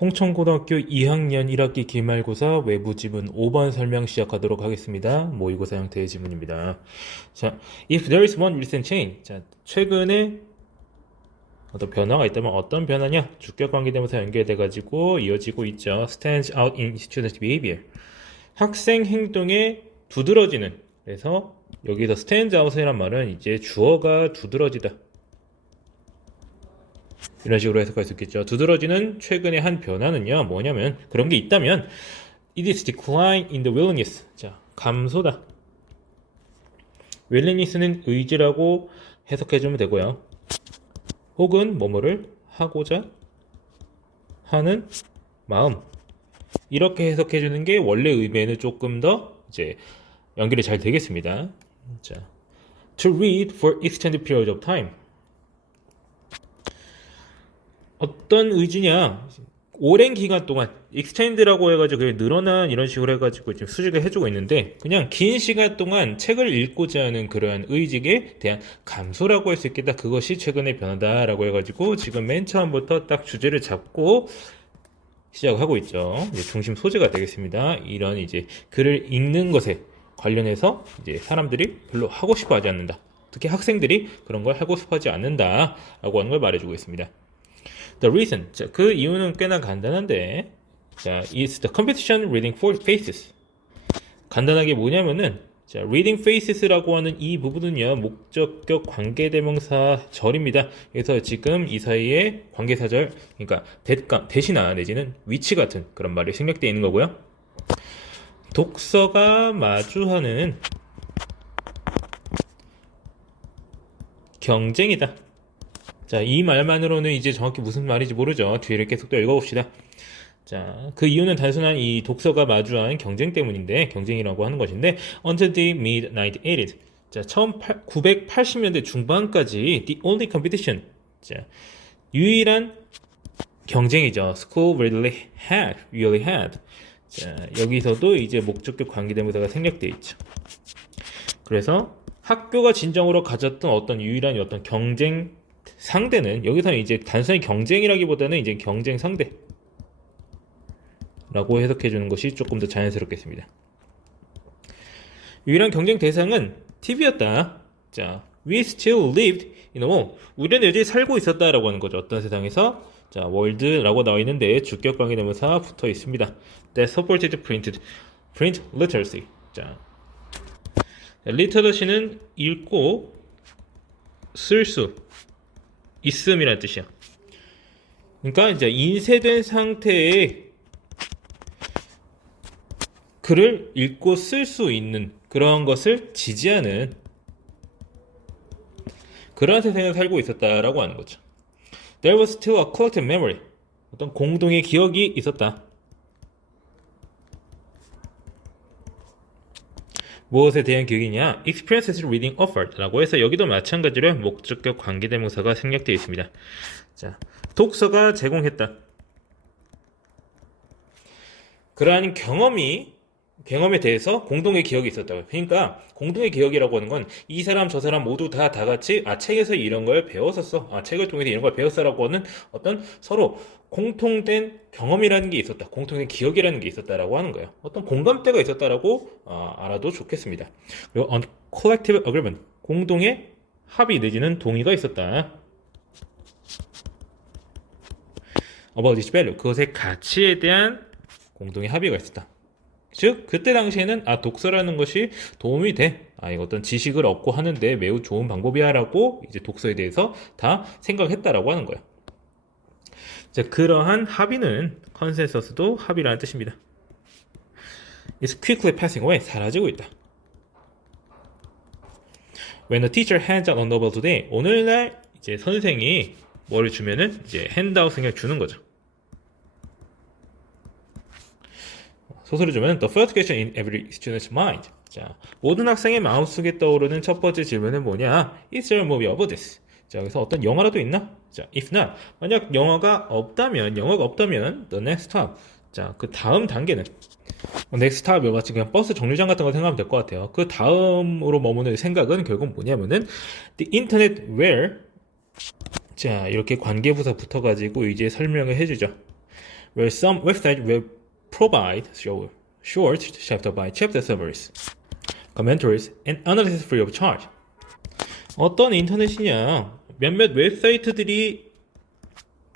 홍천고등학교 2학년 1학기 기말고사 외부 지문 5번 설명 시작하도록 하겠습니다. 모의고사 형태의 지문입니다. 자, if there is one recent change. 자, 최근에 어떤 변화가 있다면 어떤 변화냐? 주격 관계대명사 연결돼가지고 이어지고 있죠. stands out in student behavior. 학생 행동에 두드러지는. 그래서 여기서 stands out이란 말은 이제 주어가 두드러지다. 이런 식으로 해석할 수 있겠죠. 두드러지는 최근의 한 변화는요, 뭐냐면, 그런 게 있다면, it is decline in the willingness. 자, 감소다. willingness는 의지라고 해석해주면 되고요. 혹은 뭐뭐를 하고자 하는 마음. 이렇게 해석해주는 게 원래 의미에는 조금 더 이제 연결이 잘 되겠습니다. 자, to read for extended period of time. 어떤 의지냐? 오랜 기간 동안 extend라고 해가지고 늘어난 이런 식으로 해가지고 지금 수직을 해주고 있는데 그냥 긴 시간 동안 책을 읽고자 하는 그러한 의지에 대한 감소라고 할 수 있겠다. 그것이 최근의 변화다라고 해가지고 지금 맨 처음부터 딱 주제를 잡고 시작하고 있죠. 이제 중심 소재가 되겠습니다. 이런 이제 글을 읽는 것에 관련해서 이제 사람들이 별로 하고 싶어 하지 않는다. 특히 학생들이 그런 걸 하고 싶어 하지 않는다라고 하는 걸 말해주고 있습니다. The reason. 자, 그 이유는 꽤나 간단한데, 자, is the competition reading for faces. 간단하게 뭐냐면은, 자, reading faces라고 하는 이 부분은요, 목적격 관계대명사 절입니다. 그래서 지금 이 사이에 관계사절, 그러니까 대신나 내지는 위치 같은 그런 말이 생략되어 있는 거고요. 독서가 마주하는 경쟁이다. 자, 이 말만으로는 이제 정확히 무슨 말인지 모르죠. 뒤를 계속 또 읽어봅시다. 자, 그 이유는 단순한 이 독서가 마주한 경쟁 때문인데, 경쟁이라고 하는 것인데, until the mid-1980s. 자, 1980년대 중반까지 the only competition. 자, 유일한 경쟁이죠. School really had. 자, 여기서도 이제 목적격 관계대명사가 생략되어 있죠. 그래서 학교가 진정으로 가졌던 어떤 유일한 어떤 경쟁 상대는 여기서는 이제 단순히 경쟁이라기보다는 이제 경쟁 상대라고 해석해 주는 것이 조금 더 자연스럽겠습니다. 유일한 경쟁 대상은 TV였다. 자, we still lived in a world. 우리는 여전히 살고 있었다라고 하는 거죠. 어떤 세상에서? 자, world라고 나와 있는데 주격 관계대명사 붙어 있습니다. That supported print literacy. 자, literacy는 읽고 쓸 수 있음이라는 뜻이야. 그러니까 이제 인쇄된 상태의 글을 읽고 쓸 수 있는 그런 것을 지지하는 그런 세상에 살고 있었다라고 하는 거죠. There was still a collective memory. 어떤 공동의 기억이 있었다. 무엇에 대한 기억이냐? Experiences reading offered 라고 해서 여기도 마찬가지로 목적격 관계대명사가 생략되어 있습니다. 자, 독서가 제공했다. 그러한 경험에 대해서 공동의 기억이 있었다고요. 그러니까 공동의 기억이라고 하는 건 이 사람 저 사람 모두 다 같이 책에서 이런 걸 배웠었어. 책을 통해서 이런 걸 배웠어라고 하는 어떤 서로 공통된 경험이라는 게 있었다. 공통된 기억이라는 게 있었다라고 하는 거예요. 어떤 공감대가 있었다라고 알아도 좋겠습니다. 그리고 on collective agreement. 공동의 합의 내지는 동의가 있었다. about its value. 그것의 가치에 대한 공동의 합의가 있었다. 즉 그때 당시에는 독서라는 것이 도움이 돼. 이거 어떤 지식을 얻고 하는데 매우 좋은 방법이야라고 이제 독서에 대해서 다 생각했다라고 하는 거예요. 자, 그러한 합의는 컨센서스도 합의라는 뜻입니다. It's quickly passing away. 사라지고 있다. When the teacher hands out a novel today. 오늘날 이제 선생이 뭐를 주면은 이제 핸드아웃을 주는 거죠. 소설을 주면 the first question in every student's mind. 자, 모든 학생의 마음속에 떠오르는 첫 번째 질문은 뭐냐? Is there a movie about this? 자, 여기서 어떤 영화라도 있나? 자, if not. 만약 영화가 없다면, the next stop. 자, 그 다음 단계는 next stop이 마치 그냥 버스 정류장 같은 거 생각하면 될 것 같아요. 그 다음으로 머무는 생각은 결국 뭐냐면은 the internet where 자, 이렇게 관계부사 붙어가지고 이제 설명을 해주죠. where some websites will provide short chapter by chapter summaries, commentaries, and analysis free of charge. 어떤 인터넷이냐? 몇몇 웹사이트들이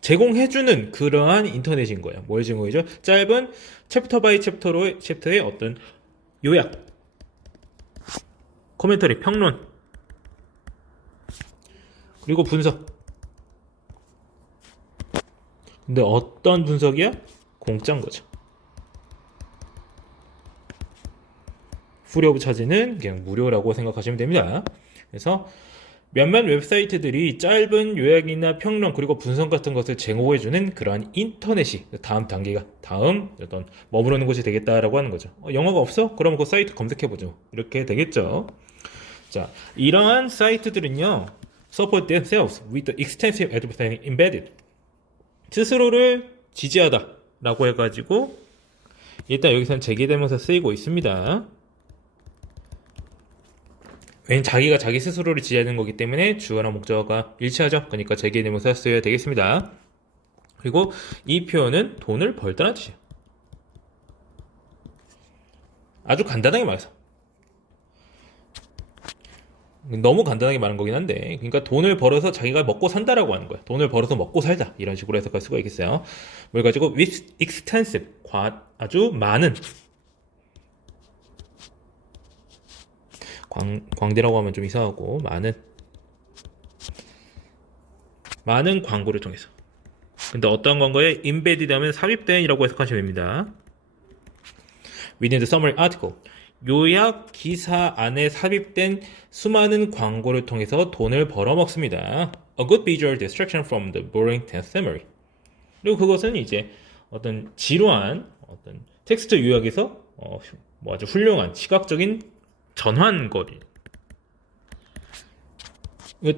제공해주는 그러한 인터넷인 거예요. 뭘 제공해줘? 짧은 챕터 바이 챕터의 어떤 요약, 코멘터리, 평론, 그리고 분석. 근데 어떤 분석이야? 공짜인 거죠. 프리 오브 차지는 그냥 무료라고 생각하시면 됩니다. 그래서 몇몇 웹사이트들이 짧은 요약이나 평론 그리고 분석 같은 것을 제공해주는 그러한 인터넷이 다음 단계가 다음 어떤 머무르는 곳이 되겠다라고 하는 거죠. 영어가 없어? 그럼 그 사이트 검색해보죠. 이렇게 되겠죠. 자, 이러한 사이트들은요, support themselves with the extensive advertising embedded. 스스로를 지지하다라고 해가지고 일단 여기서는 제기되면서 쓰이고 있습니다. 왜냐면 자기가 자기 스스로를 지지하는 거기 때문에 주어랑 목적어가 일치하죠. 그러니까 제기되면서 써야 되겠습니다. 그리고 이 표현은 돈을 벌다는 뜻이에요. 아주 간단하게 말해서. 너무 간단하게 말한 거긴 한데, 그러니까 돈을 벌어서 자기가 먹고 산다라고 하는 거야. 돈을 벌어서 먹고 살다, 이런 식으로 해석할 수가 있겠어요. 뭘 가지고 with extensive, 아주 많은, 광대라고 하면 좀 이상하고, 많은 광고를 통해서. 근데 어떤 광고에 embedded 하면 삽입된이라고 해석하시면 됩니다. within the summary article, 요약 기사 안에 삽입된 수많은 광고를 통해서 돈을 벌어먹습니다. A good visual distraction from the boring text summary. 그리고 그것은 이제 어떤 지루한 어떤 텍스트 요약에서 아주 훌륭한 시각적인 전환거리.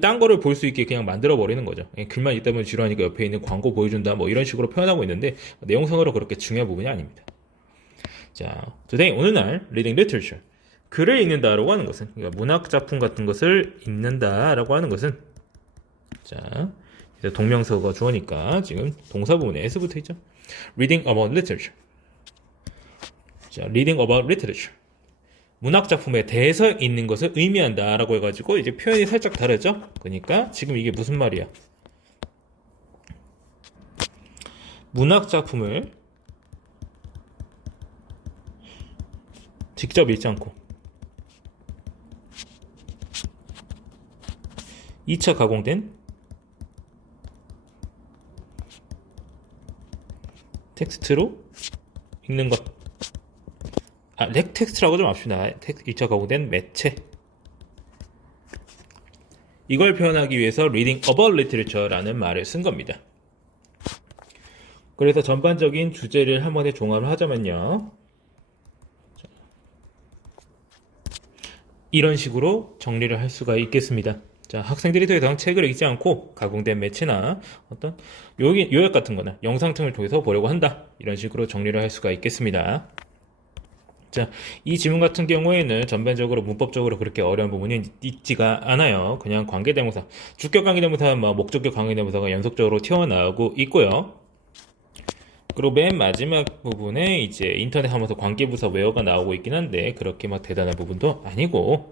딴 거를 볼 수 있게 그냥 만들어 버리는 거죠. 글만 있다 보면 지루하니까 옆에 있는 광고 보여준다 뭐 이런 식으로 표현하고 있는데 내용상으로 그렇게 중요한 부분이 아닙니다. 자, today 오늘날 reading literature, 글을 읽는다라고 하는 것은, 그러니까 문학 작품 같은 것을 읽는다라고 하는 것은, 자, 이제 동명사가 주어니까 지금 동사 부분에 s부터 있죠. reading about literature. 자, reading about literature. 문학 작품에 대해서 읽는 것을 의미한다라고 해가지고 이제 표현이 살짝 다르죠. 그러니까 지금 이게 무슨 말이야? 문학 작품을 직접 읽지 않고 2차 가공된 텍스트로 읽는 것. 텍스트라고 좀 합시다. 2차 가공된 매체. 이걸 표현하기 위해서 reading about literature라는 말을 쓴 겁니다. 그래서 전반적인 주제를 한 번에 종합을 하자면요, 이런 식으로 정리를 할 수가 있겠습니다. 자, 학생들이 더 이상 책을 읽지 않고 가공된 매체나 어떤 요약 같은 거나 영상 등을 통해서 보려고 한다. 이런 식으로 정리를 할 수가 있겠습니다. 자, 이 지문 같은 경우에는 전반적으로 문법적으로 그렇게 어려운 부분이 있지가 않아요. 그냥 관계대명사, 주격 관계대명사, 목적격 관계대명사가 연속적으로 튀어나오고 있고요. 그리고 맨 마지막 부분에 이제 인터넷 하면서 관계부사 웨어가 나오고 있긴 한데 그렇게 막 대단한 부분도 아니고,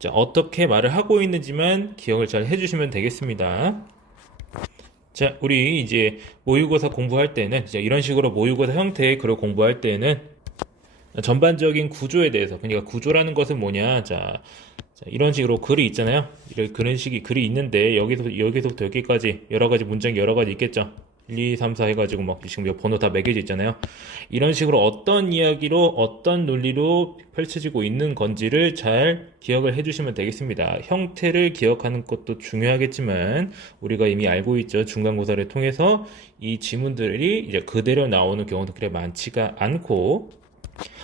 자, 어떻게 말을 하고 있는지만 기억을 잘 해주시면 되겠습니다. 자, 우리 이제 모의고사 공부할 때는 이제 이런 식으로 모의고사 형태의 글을 공부할 때는 전반적인 구조에 대해서, 그러니까 구조라는 것은 뭐냐, 자, 이런 식으로 글이 있잖아요. 그런 식의 글이 있는데 여기서부터 여기까지 여러 가지 문장이 여러 가지 있겠죠. 1, 2, 3, 4 해가지고 막 지금 번호 다 매겨져 있잖아요. 이런 식으로 어떤 이야기로 어떤 논리로 펼쳐지고 있는 건지를 잘 기억을 해주시면 되겠습니다. 형태를 기억하는 것도 중요하겠지만 우리가 이미 알고 있죠. 중간고사를 통해서 이 지문들이 이제 그대로 나오는 경우도 그렇게 많지가 않고,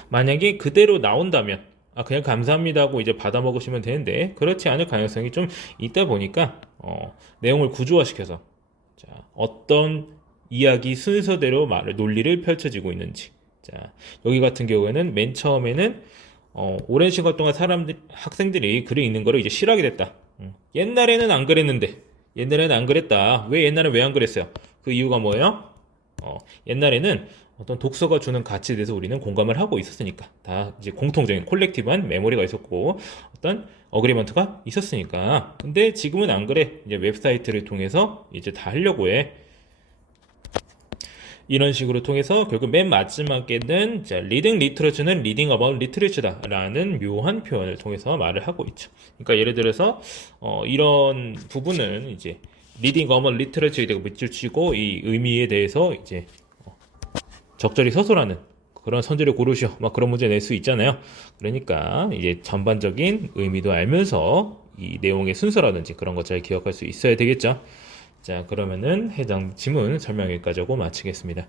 만약에 그대로 나온다면 그냥 감사합니다 하고 이제 받아 먹으시면 되는데 그렇지 않을 가능성이 좀 있다 보니까 내용을 구조화시켜서, 자, 어떤 이야기 순서대로 논리를 펼쳐지고 있는지. 자, 여기 같은 경우에는 맨 처음에는 오랜 시간 동안 학생들이 글을 읽는 거를 이제 싫어하게 됐다. 옛날에는 안 그랬는데, 옛날에는 안 그랬다. 왜 옛날에 왜 안 그랬어요? 그 이유가 뭐예요? 옛날에는 어떤 독서가 주는 가치에 대해서 우리는 공감을 하고 있었으니까 다 이제 공통적인 콜렉티브한 메모리가 있었고 어떤 어그리먼트가 있었으니까. 근데 지금은 안 그래. 이제 웹사이트를 통해서 이제 다 하려고 해. 이런 식으로 통해서 결국 맨 마지막에는 자, 리딩 리터러처는 리딩 어바웃 리터러처다라는 묘한 표현을 통해서 말을 하고 있죠. 그러니까 예를 들어서 이런 부분은 이제 리딩 어바웃 리터러처에 대해 밑줄 치고 이 의미에 대해서 이제 적절히 서술하는 그런 선지를 고르시오. 막 그런 문제 낼 수 있잖아요. 그러니까 이제 전반적인 의미도 알면서 이 내용의 순서라든지 그런 것 잘 기억할 수 있어야 되겠죠. 자, 그러면은 해당 지문 설명 여기까지 하고 마치겠습니다.